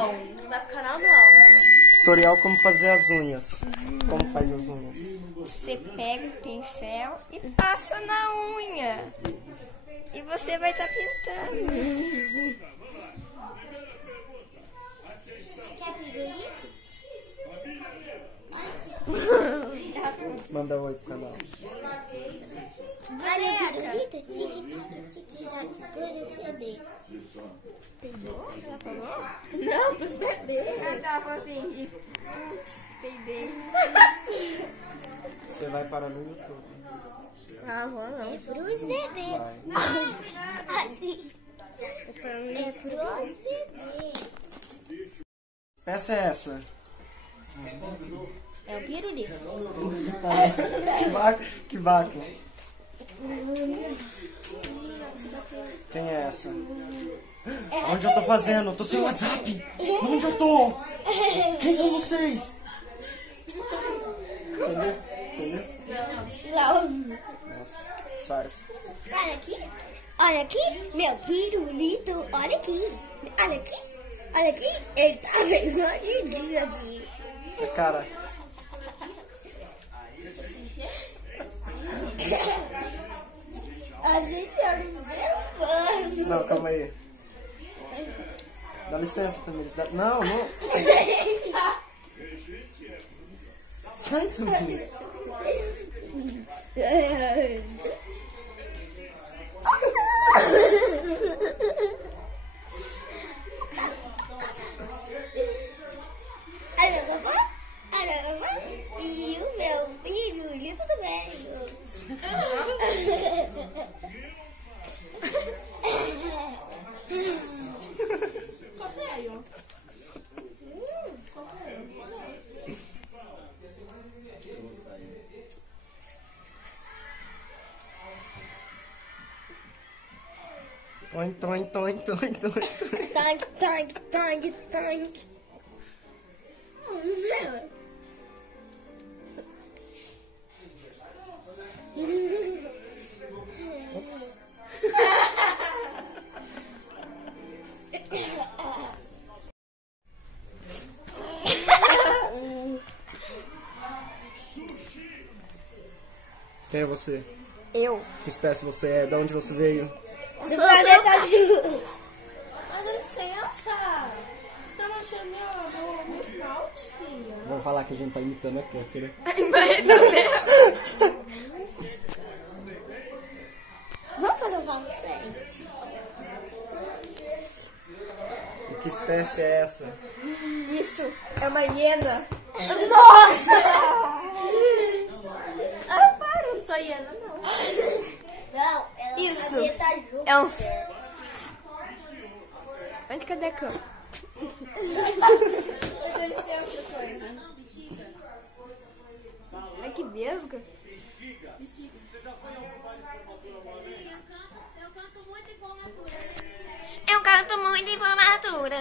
não. Não vai pro canal, não. Tutorial como fazer as unhas. Como faz as unhas? Você pega o pincel e passa na unha. E você vai estar pintando. Quer pirulito? Manda oi pro canal. Olha, pirulito, tic-tac, por esse bebê. Ela falou? Não, pros bebês. Ela falou assim, putz, peidei. Você vai para no YouTube. Ah, vou não. É pros bebês. Vai. Assim. É pros bebês. Peça é essa? É o pirulito. Que vaca? Que vaca? Quem é essa? Onde eu tô fazendo? Eu tô sem WhatsApp. Onde eu tô? Quem são vocês? Entendeu? Não. Nossa, disfarce. Olha aqui, meu pirulito, olha aqui, olha aqui, ele tá bem mordidinho aqui. A cara. A gente é observando. Não, calma aí. Dá licença, Tamiris. Não, não. Sai, Tamiris. Olha, papai, e o meu pirulito também. Qual foi? Toin, toin, toin, toin, toin. Tang. Ops. Quem é você? Eu. Que espécie você é? De onde você veio? Do planeta Ju. Ah, dá licença. Você tá mexendo meu esmalte, filha? Vamos falar que a gente tá imitando a Kéfera. Vamos fazer um papo sério. E que espécie é essa? Isso é uma hiena. Ah, para, não sou hiena, não. Não, ela Isso. planeta Ju. É um... Onde cadê a cama? Dá licença, coisa. Ai, que vesga. Eu canto muito em formatura.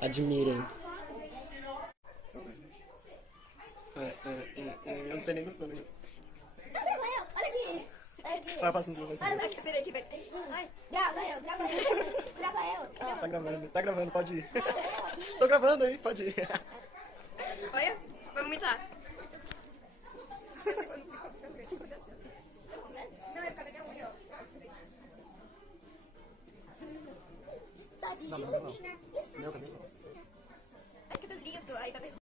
Admirem. Eu não sei nem dançando. Olha aqui. Vai passando, vai passando. Aqui, peraí, aqui, peraí. Ai, grava eu. Tá gravando, pode ir. Tô gravando aí, pode ir. Olha, vai vomitar. Não, é por causa da minha unha, ó. Tadinho de Não. menina. Meu cabelo. Ai, que lindo. Aí, tá vendo?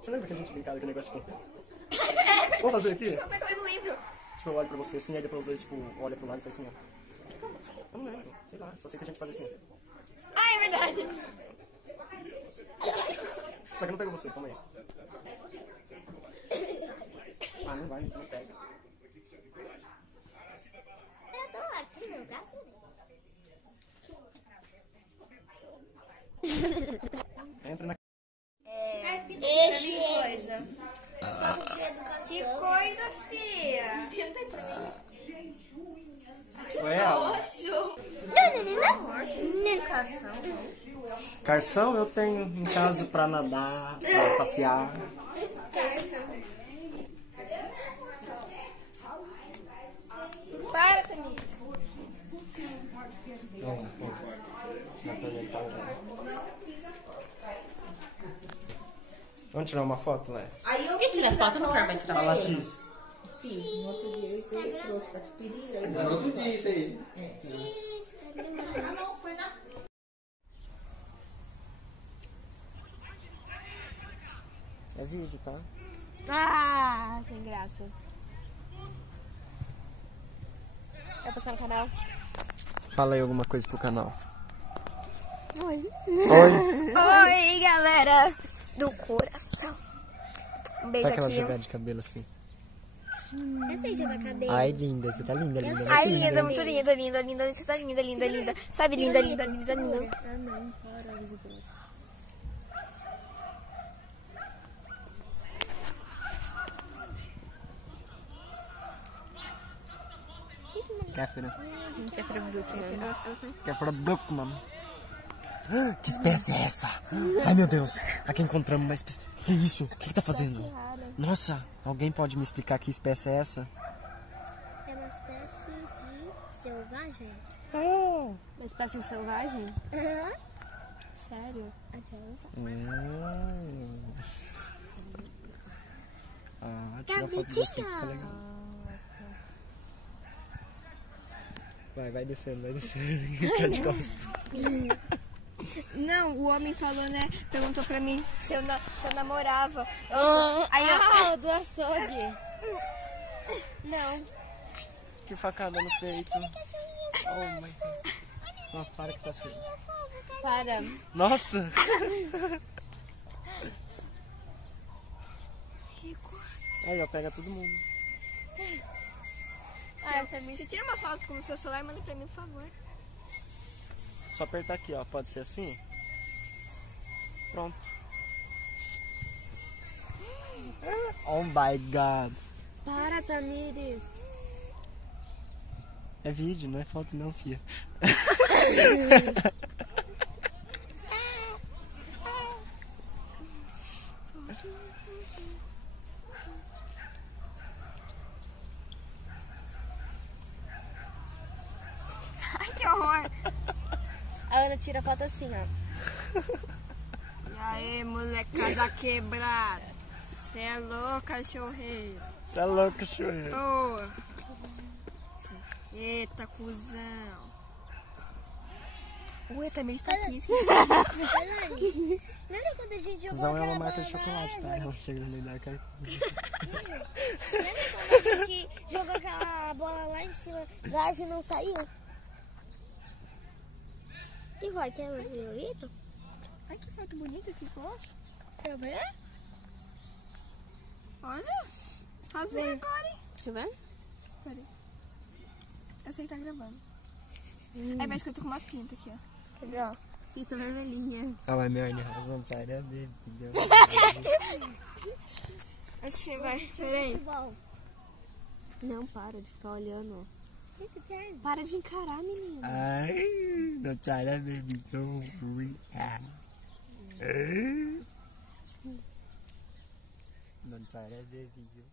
Você lembra que a gente brincava com o negócio tipo... Vamos fazer aqui? Como é que eu não lembro? Tipo, eu olho pra você assim, aí depois os dois, tipo, olha pro lado e faz assim, ó. Eu não lembro, sei lá, só sei que a gente faz assim. Ah, é verdade. Só que eu não pego você, calma aí. Ah, não vai, não pega. Eu tô aqui no braço dele. Entra na... Deixa Coisa. de educação. Que coisa, fia. Tenta pra mim. Foi ela? Nojo. Não. Carção eu tenho em casa pra nadar, pra passear. Para, Tamires. Vamos tirar uma foto, Lé? Quem tira foto não quero mais tirar Fala X. No outro dia eu trouxe pra te pedir. No outro dia, isso aí. É vídeo, tá? Ah, sem graça. Vai passar no canal? Fala aí alguma coisa pro canal. Oi. Oi. Oi, galera do coração. Um beijo Sabe aquela aqui. jogada de cabelo assim? Eu sei jogar cabelo. Ai, linda, você tá linda, linda. Ai, muito linda, muito linda, linda, linda. Você tá linda, linda, linda. Sabe, linda, linda, linda, linda. Ah, não. Para de graça. Kéfera. né? Kéfera Brookman. Que espécie é essa? Ai, meu Deus. Aqui encontramos uma espécie. Que é isso? O que tá fazendo? Nossa, alguém pode me explicar que espécie é essa? É uma espécie de selvagem. Uma espécie selvagem? Aham. Sério? Tira foto de você, fica legal. Vai descendo, vai descendo. Tá de costas. Não, o homem falou, né? Perguntou pra mim se eu namorava. Aí eu... do açougue. Não. Que facada no peito. Oh, my God. Nossa, para que tá assim. Para. Nossa! Aí, ó, pega todo mundo. Você tira uma foto com o seu celular e manda pra mim, por favor. Só apertar aqui, ó. Pode ser assim? Pronto. Oh my God. Para, Tamires. É vídeo, não é foto não, fia. Ai, que horror. A Ana tira foto assim, ó. E aí, molecada quebrada. Cê é louca, cachorreiro. Você é louco, churreiro. Boa. Eita, cuzão. Ué, também está aqui. Elane, lembra quando a gente jogou Zão é aquela uma marca bola de na chocolate, tá? árvore? Ela chega no meio da cara. Lembra quando a gente jogou aquela bola lá em cima da árvore e não saiu? E vai, quer meu favorito? Ai, que foto bonita ficou. Quer ver? Olha. Arrasei agora, hein? Deixa eu ver. Peraí. Eu sei que tá gravando. Aí parece que eu tô com uma pinta aqui, ó. Quer ver, ó? Pinta vermelhinha. Ah, mas meu razão sai da baby. Você vai. Peraí. Bom. Não, para de ficar olhando. O que tem? Para de encarar, menina. Ai, não sai da baby. Don't react. Não sai da baby.